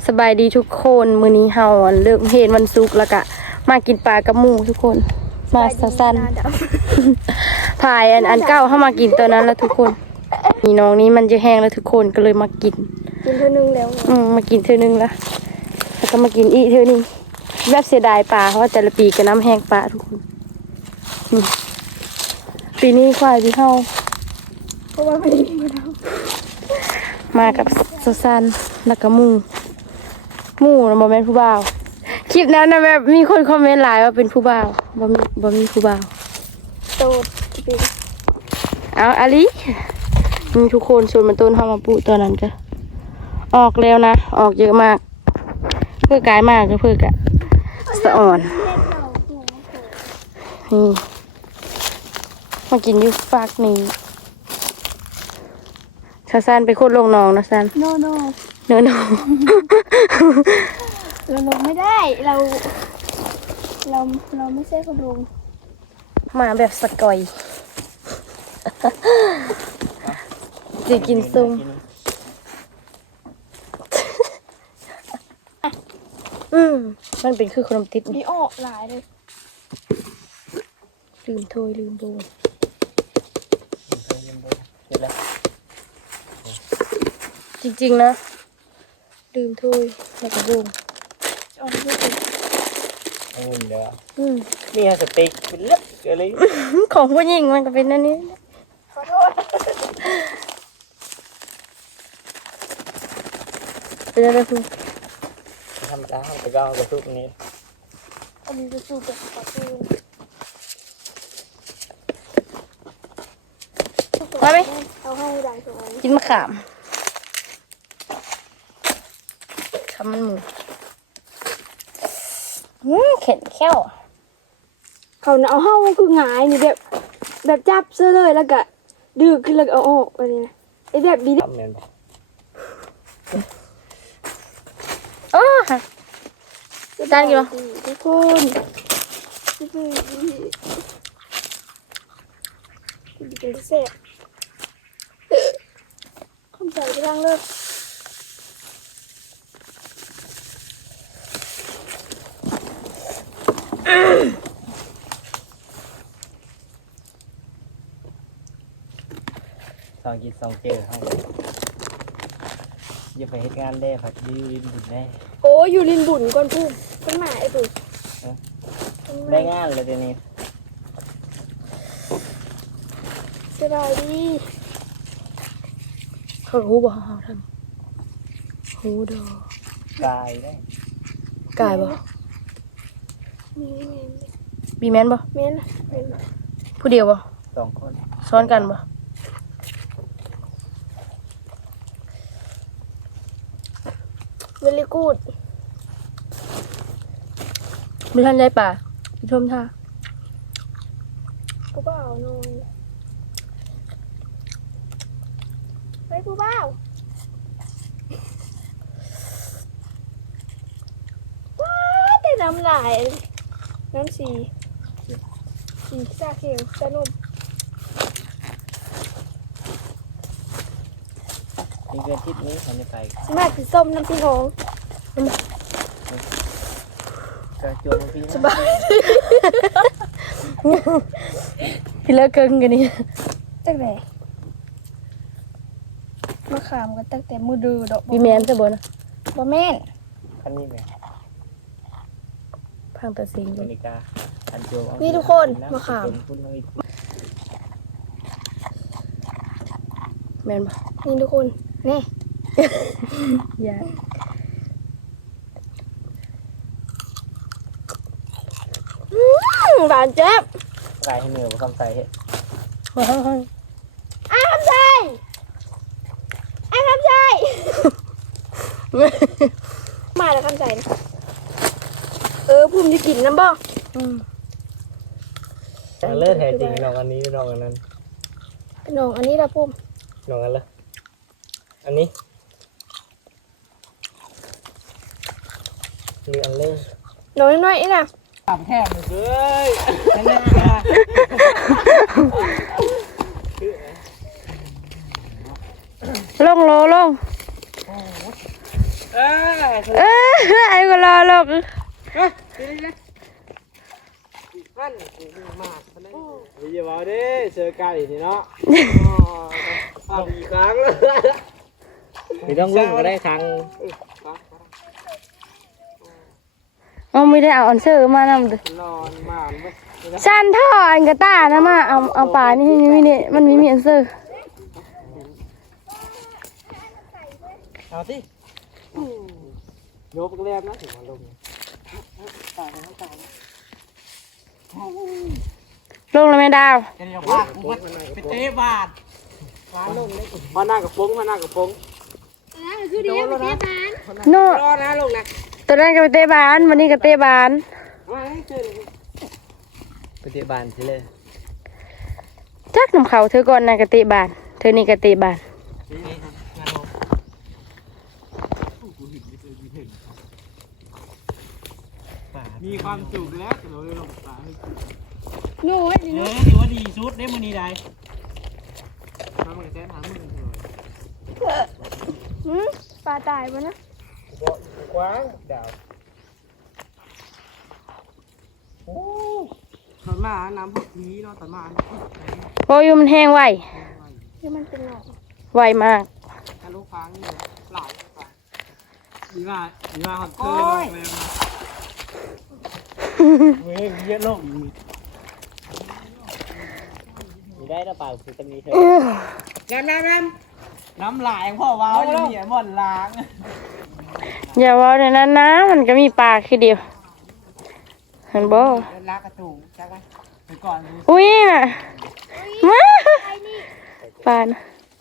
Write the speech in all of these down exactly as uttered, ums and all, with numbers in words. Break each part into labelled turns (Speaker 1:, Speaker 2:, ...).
Speaker 1: สบายดีทุกคนมื้อนี้เฮาเลิกเฮ็ดวันศุกร์แล้วก็มากินปลากับหมูทุกคนมาสั้นๆถ่ายอันอันเก้าเฮามากินตัวนั้นแล้วทุกคนนี่น้องนี้มันจะแห้งแล้วทุกคนก็เลยมากิน
Speaker 2: กินเท่านึงแล้ว
Speaker 1: อืมมากินเท่านึงแล้วแล้วก็มากินอีกเท่านึงแบบเสียดายปลาเพราะว่าแต่ละปีก็น้ำแห้งปลาทุกคนปีนี้ควายที่เฮา
Speaker 2: เพราะว่าไม่ได้มาแล้ว
Speaker 1: มากับสั้นๆแล้วก็หมูหมูนะบ่แม่นผู้บ่าวคลิปนั้นนะแบบมีคนคอมเมนต์หลายว่าเป็นผู้บ่าวบ่มีบ่มีผู้บ่าว
Speaker 2: โตดปีน
Speaker 1: เอาอาลีมีทุกคนชวนมันต้นเข้ามาปลูกตัวนั้นจ้ะออกแล้วนะออกเยอะมากเพื่อกายมากก็เพื่อกะสะอ่อนนี่มากินอยู่ฝากนี้ชาซันไปโคตรลงนองนะซัน
Speaker 2: โนโน
Speaker 1: เนื้อหนอง
Speaker 2: เราลงไม่ได้เราเราเราไม่ใช่คนลง
Speaker 1: มาแบบสกอยจะกินซุ่มอืมมันเป็นคือขนมติด
Speaker 2: มีออกหลายเลย
Speaker 1: ลืมถ้วยลืมโบว์จริงๆนะลืมถ้วยแล้วก็โบว์
Speaker 2: ออกไม่ติด
Speaker 3: โอ้ยเด้อ
Speaker 1: อืม
Speaker 3: มีสเต็กเป็นเล็บอะไร
Speaker 1: ของผู้หญิงมันก็เป็นนั่นนี่
Speaker 2: ขอโทษ
Speaker 1: เป็นอะไรคุณ
Speaker 3: ธรรมดาแต่ก็กระทุกนี้
Speaker 2: อันนี้จะสูบแบบขอคืน
Speaker 1: มาไหม
Speaker 2: เอาให้ได้สวย
Speaker 1: กินมะขามขามมันหมูอืมเข็นแค่ว
Speaker 2: เขาเนี่ยเอาห้องคือหงายนี่แบบแบบจับเสื้อเลยแล้วก็ดื้อขึ้นแล้วเอาออกไปเนี่ยไอ้แบบดี
Speaker 3: ทำเงินไป
Speaker 1: อ๋อจานกี่วะ
Speaker 2: ทุกคนดีกันที่เซ่คำใส่ไปทางเลิก
Speaker 3: สองกินสองเจอห้องอย่าไปให้งานได้ผัดยืนบุญแน่
Speaker 2: โอ้อยู่ลินบุญก่อนพูดเป็นหมาไอ้ปุ๊
Speaker 3: ได้งานเลยเดี๋ยวนี้
Speaker 2: สบายดี
Speaker 1: เขารู้บ่เขาทำรู้ดอก
Speaker 3: ายได้
Speaker 1: กายบ่
Speaker 2: มีแมน
Speaker 1: บีแมนบ่
Speaker 2: แมนแมน
Speaker 1: ผู้เดียวบ่
Speaker 3: สองคน
Speaker 1: ซ้อนกันบ่
Speaker 2: เวลิกูด
Speaker 1: ไม่ทันได้ป่ะพี่ชมท่า
Speaker 2: กูเปล่าโนนไปกูเปล่าว้าแต่น้ำลายน้ำสีสีซาเขียวซานุ่ม
Speaker 3: มีเกินทิศนี้ฉันจะไป
Speaker 2: มากสีส้มน้ำสีหง
Speaker 3: กระโจนพี่
Speaker 2: สบาย
Speaker 1: พี่เลิกเกินกันนี่
Speaker 2: ตั้งแต่มะขามกันตั้งแต่มือดื้อดอก
Speaker 1: บีแมนจะบ่นะ
Speaker 2: บ่แม่น
Speaker 3: คันนี้เลย
Speaker 1: พังตะซิง
Speaker 3: อเมริกาอันโจ
Speaker 2: นี่ทุกคนมะขาม
Speaker 1: แมนบ่
Speaker 2: นี่ทุกคนนี่
Speaker 1: อย่า
Speaker 2: หวานเจ็บ
Speaker 3: กายให้เหนือมาคำใส่เหรอ
Speaker 2: อ้าคำใส่อ้าคำใส่มาแล้วคำใส่เออพุ่มจะกินน้ำบ่
Speaker 3: เลิศแท้จริงน้องอันนี้น้องอันนั้น
Speaker 2: น้องอันนี้ละพุ่ม
Speaker 3: น้องอันละอันนี้หรืออันเลิศ
Speaker 2: น้อยน้อยนี่นะ
Speaker 3: ถามแท้เลย
Speaker 1: ลงโลลง
Speaker 3: เเอ้ย
Speaker 1: เออไอ้ก็รอหรอก
Speaker 3: เฮ้ยนี่นี่มันมาอย่าบอกดิเจอไก่นี่เนาะเอาอีกครั้งไม่ต้องลุ้นก็ได้ครั้ง
Speaker 1: เอาไม่ได้เอาอันเซอร์มานำเด้อ
Speaker 3: นอนมาไม่
Speaker 1: ชันท่ออันกระต้านะมาเอาเอาปลานี่นี่นี่มันมีมีอันเซอร์
Speaker 3: เอาสิโยบก็เรียบนะถึงมาลงตายแล้วตาย
Speaker 1: ลงแล้วแม่ดาว
Speaker 3: เห็นอย่างว่าเป็นเตะบาทร้านลงเลยพอหน้ากับฟงพอหน้ากับฟง
Speaker 2: คือเดียวเตี้ยบาน
Speaker 1: โน่
Speaker 3: รอนะลงนะ
Speaker 1: ตัวนั้นก็ไปเตะบานวันนี้ก็เตะบาน
Speaker 3: มาให้เจอเลยไปเตะบานสิเลย
Speaker 1: จักน้ำเขาเธอก่อนนะกะเตะบาน เธอนี่กะเตะบาน
Speaker 3: มีความสุขแล้วเราลงตา
Speaker 2: โน้ย
Speaker 3: เยอะถือว่าดีสุดได้มือนี้ได้ทำมันแค่ทำมันเลย
Speaker 2: หืมปลาตายปะนะ
Speaker 3: บ่กว้างดาวโอ้ตอนมาน้ำพวกนี้เนาะตอนมา
Speaker 1: โอ้ยมันแห้งไว
Speaker 2: ที่มันเป็นหนอก
Speaker 1: ไวมาก
Speaker 3: ทะลุฟังนี่หลายฟังดีมากดีมากครับเธอเลยมือเยอะโลกมีได้หรือเปล่าคือจะมีเธอน้ำน้ำน้ำน้ำหลายพ่อว้าวยังมีหมดล้าง
Speaker 1: อย่าว่าในนั้นนะมันก็มีปลาคือเดียวเห็นบ่
Speaker 3: ล้างกระตูจักไว้ไปก่อน
Speaker 1: อุ้ยน่ะมาปลานะ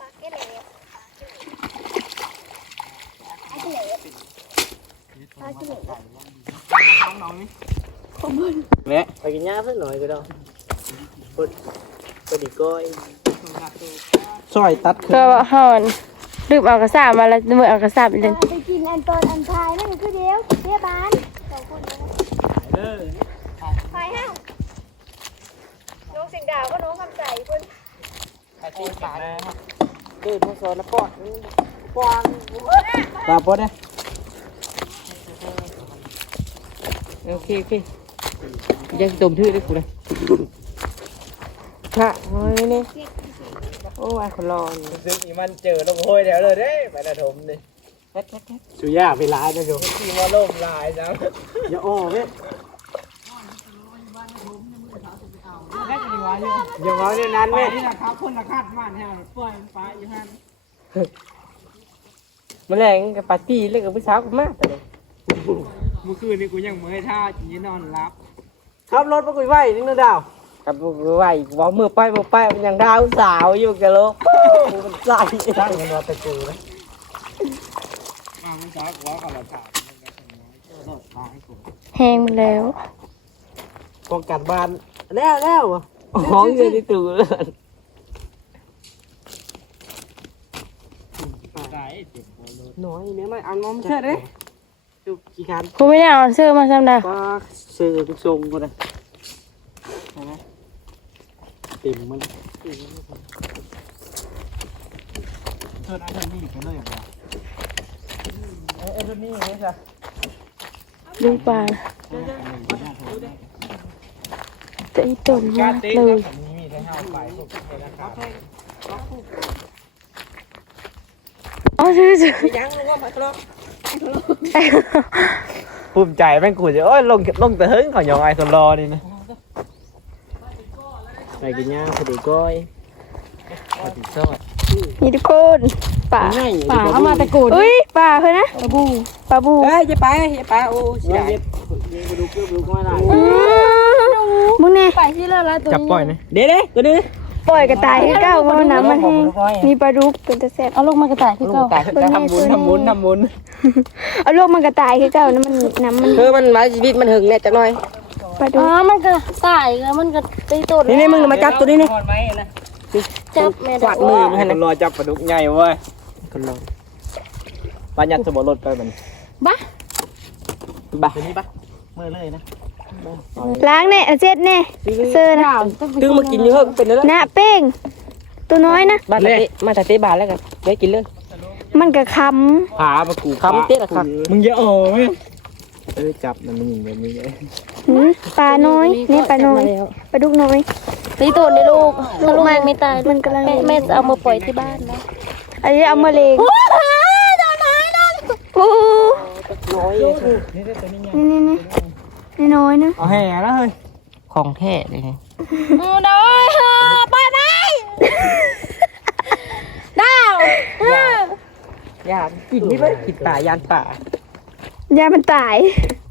Speaker 3: แม่ไปกินหญ้าเพิ่มหน่อยก็ได้พอพอดีก้อยซอยตัด
Speaker 1: ก็ว่าเฮาอันลืมเอากระสาบมาแล้วมือเอากระสาบไปเลย
Speaker 2: ไปกินอันตอนอันทายนั่นคือเดียวเตี้ยบานสองคนนะ
Speaker 3: เด้อ
Speaker 2: ทายห้าวน้องสิงดาวก็น้องคำใสเพิ่น
Speaker 3: ไปตีปลาเด้อทุกโซนนะปอดปอนปลาปอดเด้โอเคโอเคยังตุ่มทื่อได้กูเลยค่ะโอ้ยนี่โอ้ยคนรอซึ่งอีมันเจอลงห้วยแถวเลยเด้ไประดมเลยสุย่าไปร้ายนะดูที่ว่าล่มลายนะอย่าโอ้เว้ยอย่าว่าเนี่ยนั้นเว้ยนี่นะครับคนละคาดมันแถวปล่อยมันไปอยู่ฮันแมลงกับปาร์ตี้เล่นกับผู้สาวกูมากเลยเมื่อคืนนี้กูยังไม่ให้ท่าจีนอนรับขับรถมาคุยไหวนึงนะดาวขับรถคุยไหวว่ามือไปมือไปมันยังดาวสาวอยู่กันโลมันใส่ตั้งกันรอตะกูนะมาเมื่อเช้ากูว่าก่อนเราถาม
Speaker 1: แห้งหมันแล้ว
Speaker 3: ป้องกันบ้านแล้วแล้วห้องเงินที่ตู่เลยน้อยเนี่ยไม่อันน้องเชื่อเด้ดูกี่คัน
Speaker 1: กูไม่ได้เอาอันเซอร์มาซ้ำดาว
Speaker 3: ก็ซื้อทุกทรงกูเลยติ่มมันเชิญอันนี้ไปเลยเหรอเอ้ยรุ่นนี้นี่จ้ะ
Speaker 1: ดูปลานะแต่อีต้นมากเลย
Speaker 3: มีแต่ห้าวไปพวกนี้นะครับ
Speaker 1: อ๋อซื้อซื้อ
Speaker 3: ยังลงว่ามาครับภูมิใจแม่งกูจะโอ้ยลงลงแต่เฮิร์นของยองไอคนรอนี่นะไปกินย่างพอดีก้อยพอดีซอด
Speaker 1: นี่ทุกคนป่า
Speaker 2: ป่าเอามาตะกูด
Speaker 1: อุ้ยป่าเฮ้ยนะปลาบูปลาบู
Speaker 3: เฮ้ยอย่าไปอย่าไปโอ้ยอย่าไปดูเพื่อนดูก็ไม่ได้
Speaker 1: อืมมึงเนี่ย
Speaker 2: ไปที่เลิศแล้วตัว
Speaker 3: จับ
Speaker 2: นี้
Speaker 3: ปล่อยนะเด้เด้ก็ดื้อ
Speaker 1: ปล่อยกระต่ายให้เก้ามันน้ำมันแห้งมีปลาดุกเป็นตะแซ่บเอาลงมากระต่ายให้เก้า
Speaker 3: ทำบุญทำบุญทำบุญ
Speaker 1: เอาลงมากระต่ายให้เก้านี่มันน้ำมัน
Speaker 3: คือมันมาชีวิตมันหึงเนี่ยจังหน่อย
Speaker 1: ปลาดุกอ๋อมันกระต่ายแล้วมันกระตีต้น
Speaker 3: นี่นี่มึงมาจับตัวนี้นี่
Speaker 1: จับแม่
Speaker 3: กวาดมือมันคนรอจับปลาดุกใหญ่เว้ยคนรอปลาหยัดสมบูรณ์ไปมัน
Speaker 1: บ้า
Speaker 3: บ้าตัวนี้ปะมือเลยนะ
Speaker 1: ล้างแน่เจ็ดแน่เซอร์นะ
Speaker 3: ตึงมากินเยอะเป็นแล้ว
Speaker 1: หน้าเป้งตัวน้อยนะ
Speaker 3: บ้านเตะมาแต่เตะบานแล้วกันได้กินเลย
Speaker 2: มันก็ค้
Speaker 3: ผาปะกูคำเตี้ยละครับมึงอย่าโอ้ยเออจับมันมันยิงแบบนี้เลย
Speaker 2: ำหืมปลาน้อยนี่ปลาน้อยปลาดุกน้อย
Speaker 1: นี่ตัวในลูกถ้าลูกไม่ตาย
Speaker 2: มันกำลัง
Speaker 1: แม่แม่จะเอามาปล่อยที่บ้านนะ
Speaker 2: อันนี้เอามาเลง
Speaker 1: โอ้ยตัวน้อยนะ
Speaker 2: โอ้
Speaker 3: น้อยนี่ได้ตัวนี้ไง
Speaker 2: นี่นี่นี่นี่น้อยนะ
Speaker 3: เอาแห่แล้วเฮ้ยของแท้เลย
Speaker 1: อือน้อยเฮ้อปล่อยไปดาว
Speaker 3: ยานกินนี่ไหมกินป่ายานป่าย
Speaker 2: ามันตาย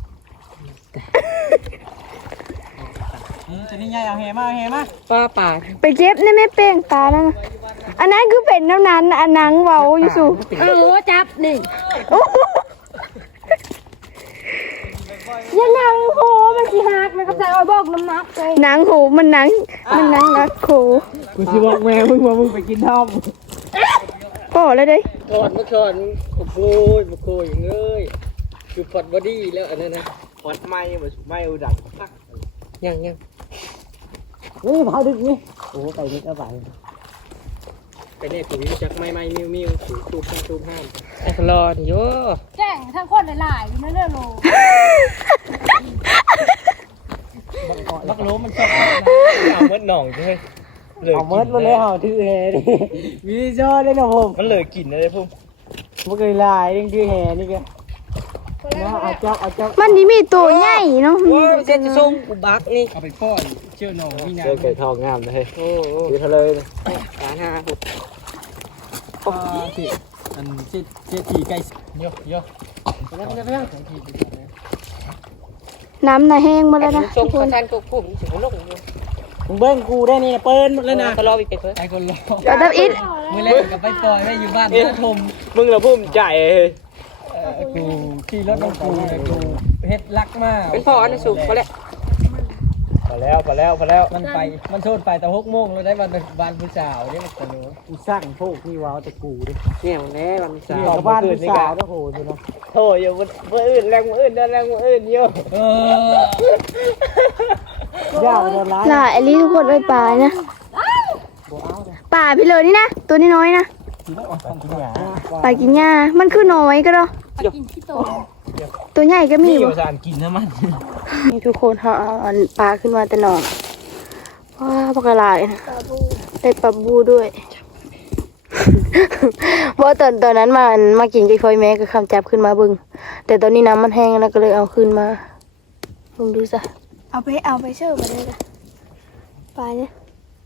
Speaker 3: ตัวนี้ไงเอาแห่มาแห่มาปลาป่า
Speaker 2: ไปเก็บนี่แม่เป้งปลานั่นน่ะอันนั้นคือเป็นน้ำนั้นอันนังเว้าอยู่สู
Speaker 1: เออจับนี่
Speaker 2: ยังนังโหมันสิหักมันก็จะเอาบอกน้ำหนักเลยหนังโหมันหนังมันหนังรักโห
Speaker 3: กูสิบอกแม่มึงว่ามึงไปกินท่อม
Speaker 2: ก็แล้วเด้
Speaker 3: ก่อนเมื่อก่อนโอ้โหโอ้โหอย่างเอ้ยคือพอดบอดี้แล้วอันนั้นนะพอดไม้แบบไม้อุดักยังยังนี่พาดึกนี่โอ้ไปนี่ก็ไปไปเนี่ยปุ๋ยจากไม้ไม้มิวมิวสูบสูบห้ามสูบห้ามไอ้รอดโย่
Speaker 1: แจ้งทั้งคนหลายๆอยู่นั่นเลยโล
Speaker 3: บักโลมันชอบเอาเมื่อหน่องใช่ไหมเอาเมื่อมาเลยเหรอถือแฮดิวิจอได้นะผมมันเลยกลิ่นอะไรพุ่มมันเคยลายนี่คือแฮนี่แกนะเอาเจ้าเอาเจ้า
Speaker 2: มันนี่มีตัวใหญ่เนาะ
Speaker 3: โอ้ยเส้นจะส่งกูบักนี่เอาไปป้อนเชื่อหน่องนี่นะเจอไก่ทองงามเลยโอ้โหอยู่ทะเลเลยร้านห้าหกอ๋อสิอันเจ็ดเจ็ดทีไก่เยอะเยอะไปแล้วไปแล้ว
Speaker 2: น้ำน่ะแห้งหมาแล้วนะ
Speaker 3: ส่งข้าวสารกุ๊กกุ๊กถึงลูกมึงเบิ้งกูได้นี่เปิ้ลหมดแล้วนะก็รออีกเพิ่นไอ้คนรอ
Speaker 2: เอาตับอิด
Speaker 3: มือแรกกับไปปล่อยไว้อยู่บ้านทมมึงละพุ่มใจกูขี่รถน้องกูเลยกูเฮ็ดรักมากเป็นพ่ออันนี้สูงพอแล้วพอแล้วพอแล้วพอแล้วมันไปมันโทษไปแต่หกโมงแล้วได้วันวันผู้สาวนี่มันสนุกกูสร้างพวกนี่ว้าวแต่กูดิเนี่ยมันแน่วันผู้สาวบ้านผู้สาวโอ้โหดูนะโธ่อยู่บนเมื่ออื่นแรงเมื่ออื่นแรงเมื่ออื่นเยอะย่าโดนร้าย
Speaker 2: ล่ะไอ้ลี่ทุกคนไว้ปลานะปลาพี่เลยนี่นะตัวนี้น้อยนะปลากินหญ้ามันคือน้อยก็ได้ตัวใหญ่ก็มี
Speaker 3: นี่อ
Speaker 2: อยู่
Speaker 3: ยู่สารกินนะมัน
Speaker 1: นี่ทุกคนเขาเอาอันปลาขึ้นมาแต่หนอนว้าปลากระไรนะได้ปลาบูด้วย เพราะตอนตอนนั้นมาอันมากินไก่ฟอยแม่ก็คำจับขึ้นมาเบึงแต่ตอนนี้น้ำมันแห้งแล้วก็เลยเอาขึ้นมาลองดูซะ
Speaker 2: เอาไปเอาไปเชื่อมาเลยนะปลาเนี่ย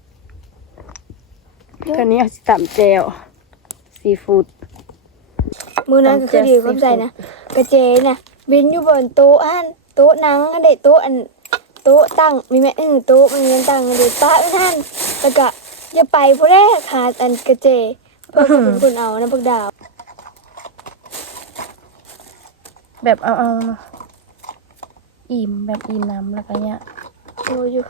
Speaker 1: ตอนนี้เอาสิตำแจวซีฟู้ด
Speaker 2: มือนั้นก็คือดีความใจนะกระเจน่ะบินอยู่บนโต๊ะอันโต๊ะนังอันเด็โต๊ะอันโต๊ะตั้งมีแม่เออโต๊ะมันยังตั้งอันเด็ป้าท่านแล้วก็อย่าไปผู้แรกค่ะอันกระเจเพื่อเป็นคนเอานะพวกดาว
Speaker 1: แบบเอาเอาเนาะอิ่มแบบอิ่มน้ำแล้วก็เนี้ย
Speaker 2: โอ้อยู่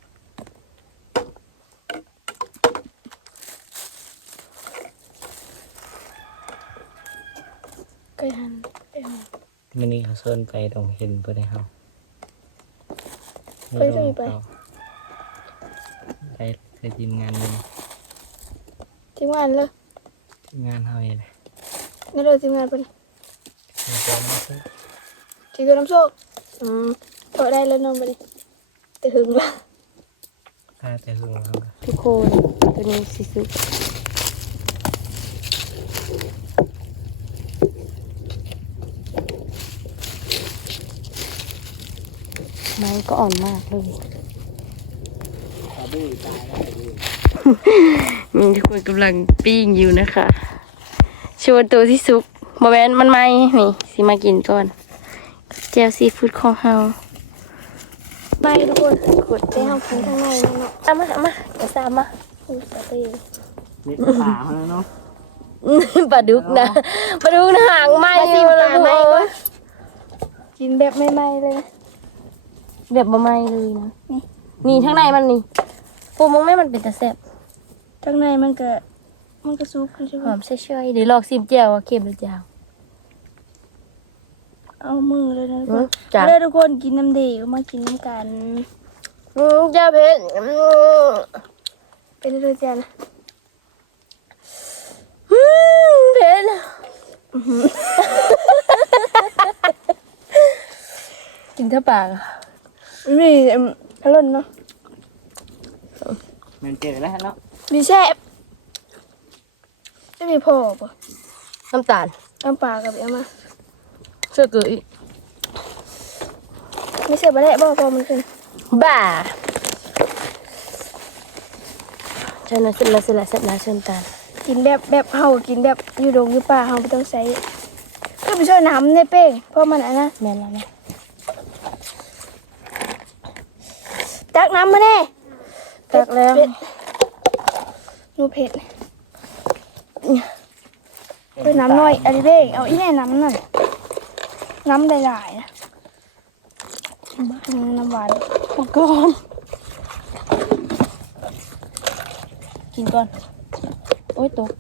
Speaker 2: ไก่หันไก่หัน
Speaker 3: มันนี่เขาเชิญไปตรงเห็นเพื่อนเขา
Speaker 2: ไปเลยไป
Speaker 3: ไปไปทีมงานนึง
Speaker 2: ทีมงานเลย
Speaker 3: ทีมงานเขาเอง
Speaker 2: นั่นเลยทีมงานไปเลย
Speaker 3: มีความรู้สึก
Speaker 2: ทีตัวน้ำโชคอืมโตได้แล้วนอนไปเลยแต่หึงละ
Speaker 3: ถ้าแต่หึงเขา
Speaker 1: ทุกคนตัวนี้ซีฟู้ดไม้ก็อ่อนมากเลย มีทุกคนกำลังปิ้งอยู่นะคะชวนตัวที่ซุกบอแวนมันไหมนี่สิมากินก่อนแจวซีฟู้ดของเฮา
Speaker 2: ไปทุกคนกดได้ห้องกินข้างในนั่นเนาะ
Speaker 1: เอามาเอามาเดี๋ยวซามมา
Speaker 2: อู้สเตย์
Speaker 3: นี่ป่าเขาแล้วเนาะ
Speaker 1: ปลาดุกนะปลาดุกนะหางไหมมาแล้วเออ
Speaker 2: กินแบบไม่ไหม้เลย
Speaker 1: แบบบะไหมเลยนะนี่นี่ข้างในมันนี่ปูมงแม่มันเป็นตะแซ่บ
Speaker 2: ข้างในมันก็มันก็ซุกใช่ไห
Speaker 1: ห
Speaker 2: ม
Speaker 1: อมเฉยๆเดี๋ยวลอกซิมเจียวว่าเค็มหรือเจ้า
Speaker 2: เอามือเลยนะทุกคน
Speaker 1: จ้ะ
Speaker 2: เลยทุกคนกินน้ำเดียวมากินน้ำกัน
Speaker 1: อืมเจ้าเผ็ดอืม
Speaker 2: เป็นเรื่องจ้านะ
Speaker 1: อืมเผ็ดกินเท่าปาก
Speaker 2: มีพะล้นเนาะ
Speaker 3: มันเจอแล้วเนาะ
Speaker 2: มีแซ่บไม่มีพอป่ะ
Speaker 1: น้ำตาล
Speaker 2: น้ำปลากับเอามา
Speaker 1: เสื้อเกลืออีก
Speaker 2: ไม่ใช่บะแหละบ่พอมันขึ้น
Speaker 1: บ้าเชิญนะเชิญนะเชิญนะเชิญนะเชิญตาล
Speaker 2: กินแบบแบบเฮากินแบบอยู่ดงอยู่ป่าเฮาไม่ต้องใส่ก็ไปช่วยน้ำในเป้งเพราะมันอ่ะนะ
Speaker 1: แม่นแล้วนะ
Speaker 2: ตักน้ำมาแน่
Speaker 1: ตักแล้ว
Speaker 2: เผ็ดนูเผ็ดไปน้ำหน่อยอะไรเป้งเอาอีแน่น้ำหน่อยน้ำหลายๆนะน้ำหวาน
Speaker 1: มาก่อนกินก่อนโอ้ยตก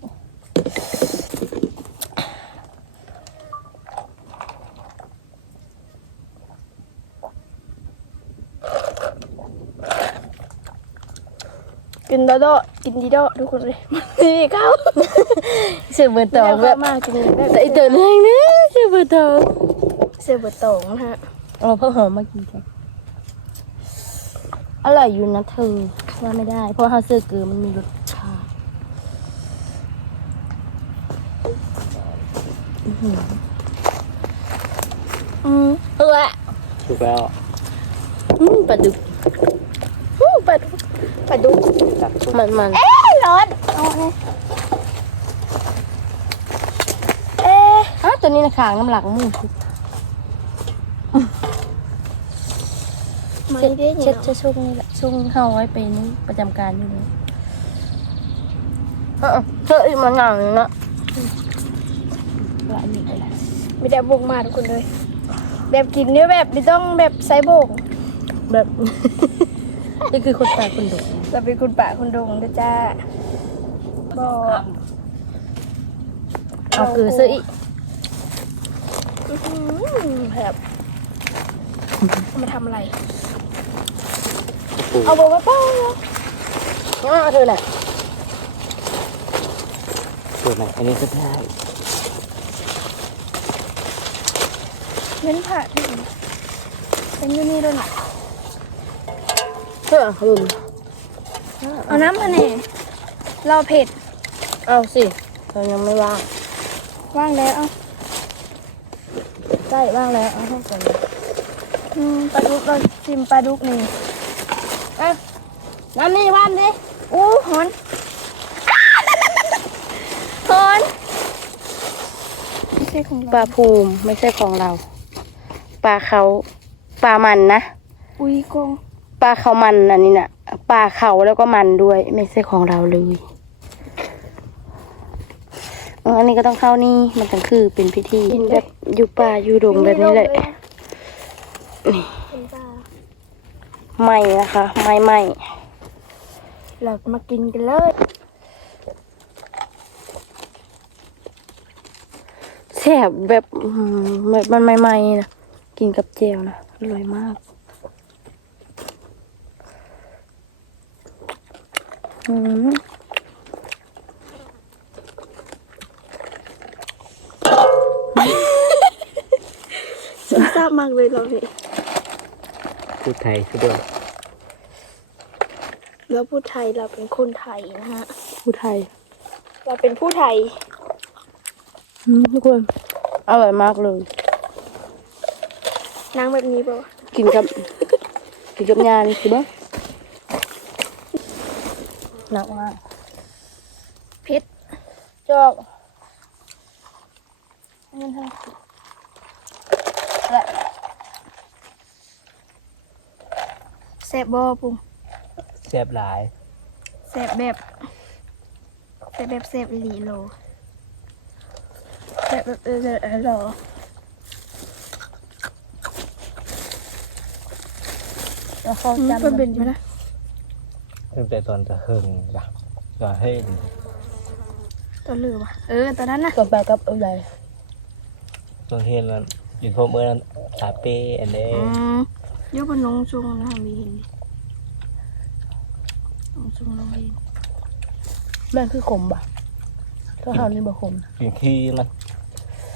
Speaker 2: กินโดโดกินดีโดทุกคนเลยนี่เขา
Speaker 1: เสือเบอร์ตอง
Speaker 2: แบ
Speaker 1: แบบ บ
Speaker 2: มากกินแบบ
Speaker 1: ใส่เตือนให้นะเสือเบอร์ตอง
Speaker 2: เสือเบอร์ตองนะฮะ
Speaker 1: เอาเพิ่มหอมมากินกันอร่อยอยู่นะเธอว่าไม่ได้ เพราะฮาเสือเกลือมันมีรสชาติอื้อหือ
Speaker 2: อืม
Speaker 1: เออ
Speaker 3: ถูกแล้ว
Speaker 1: อืมปลาดุก
Speaker 2: ฮู้ปลาดุกปลาดุก
Speaker 3: จับซุป
Speaker 1: มันมัน
Speaker 2: เอ๊ะร้อนเอาไงเอ๊ะ
Speaker 1: อ้าวตัวนี้นะขางน้ำหลักมูสิ
Speaker 2: ไม่
Speaker 1: เช็ด
Speaker 2: ได้
Speaker 1: เช็ด
Speaker 2: เนี่ย
Speaker 1: เช็ดช่วงนี้แหละช่วงเฮาไว้เป็นประจำการอยู่เลยเออเธออีกมันหนังนะละอันนี้ก็ได้
Speaker 2: ไม่ได้บุกมาทุกคนเลย แบบกินเนี่ยแบบไม่ต้องแบบไซโบก
Speaker 1: แบบ นี่คือคนตายคนดุ
Speaker 2: เราเป็นคุณป่าคุณดงนะจ้าบอก
Speaker 1: เอาคือซื้ออีก
Speaker 2: อื้อหือแบบเอามาทำอะไร เอาบอกว่าเป้าเนาะ
Speaker 1: งั้นเอาเธอแหละ
Speaker 3: ส่วนไหนอันนี้ก็ได้
Speaker 2: เน้นผัดเป็นอยูนี่ด้วยนะ
Speaker 1: เพื่อขลุ่น
Speaker 2: เอาน้ำมาเนี่ยเราเผ็ด
Speaker 1: เอาสิเรายังไม่ว่าง
Speaker 2: ว่างแล้วเอา
Speaker 1: ใช่ว่างแล้วเอาให้ก่อน
Speaker 2: อืมปลาดุกเราชิมปลาดุกนี่
Speaker 1: อ่ะน้ำนี่ว่านดิ
Speaker 2: อู้หอนหอนไม่ใช่ของ
Speaker 1: ปลา
Speaker 2: เรา
Speaker 1: ภูมิไม่ใช่ของเรา ปลาเขาปลามันนะ
Speaker 2: อุ้ยกง
Speaker 1: ปลาเขามันอันนี้น่ะปลาเขาแล้วก็มันด้วย ไม่ใช่ของเราเลยเอออันนี้ก็ต้องเข้านี่มันก็คือเป็นพิธีกินแบบอยู่ป่าอยู่ดงแบบนี้แหละ
Speaker 2: เป็นปลา
Speaker 1: ใหม่นะคะใหม่ใหม่
Speaker 2: เรามากินกันเลย
Speaker 1: แซ่บแบบอื้อหือแบบมันใหม่ๆนะกินกับเจลนะอร่อยมากอืม
Speaker 2: ทราบมากเลยเราเนี่ย
Speaker 3: พูดไทยซะด้วย
Speaker 2: เราพูดไทยเราเป็นคนไทยนะฮะ
Speaker 1: ผู้ไทย
Speaker 2: เราเป็นผู้ไทย
Speaker 1: อืมทุกคนอร่อยมากเลย
Speaker 2: นางแบบนี้ป่าวะ
Speaker 1: กินกับ กินกับยานี่คือบ้าหนักมาก
Speaker 2: เผ็ด
Speaker 1: จอกและ
Speaker 2: แซ่บบอปุ่ม
Speaker 3: แซ่บหลาย
Speaker 2: แซ่บแบบแซ่บแบบแซ่บอีหลีโลแซ่บแบบเออเออเออโล
Speaker 1: แล้วเขา
Speaker 2: อืม
Speaker 1: จำ
Speaker 2: มันเป็นใช่ไหม
Speaker 3: ตั้งแต่ตอนจะเฮิงจ้ะจะให้
Speaker 2: ตอนลืมอ่ะเออตอนนั้นนะ
Speaker 1: กับไปกับอะไร
Speaker 3: ตอนเห็นแล้วอยู่พวกเมื่อนั้นอาเป้อันนี้
Speaker 2: อืมยกบนน้องจุงนะมีเห็นน้องจุงเราเห็น
Speaker 1: แม่งคือขมบ่ะถ้าเขานี่บ่ขมนะ
Speaker 3: กินขี้มัน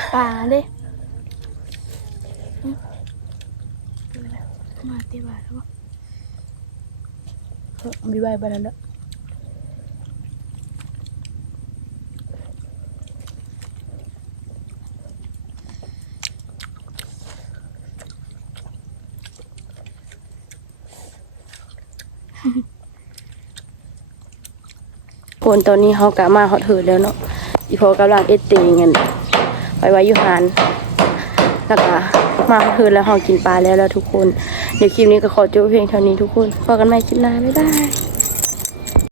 Speaker 2: ป่าเด้มาตีบาแล้ว
Speaker 1: มีใบบ้านนั้นแล้วคนตอนนี้เขากะมาฮอตเถิดแล้วเนาะอีพอกำลังเอดติงเงินไปไว้อยู่หานแล้วก็มาฮอตเถิดแล้วเขากินปลาแล้วแล้วทุกคนเดี๋ยวคลิปนี้ก็ขอจบเพียงเท่านี้ทุกคนพบกันใหม่คลิปหน้าบ๊ายบาย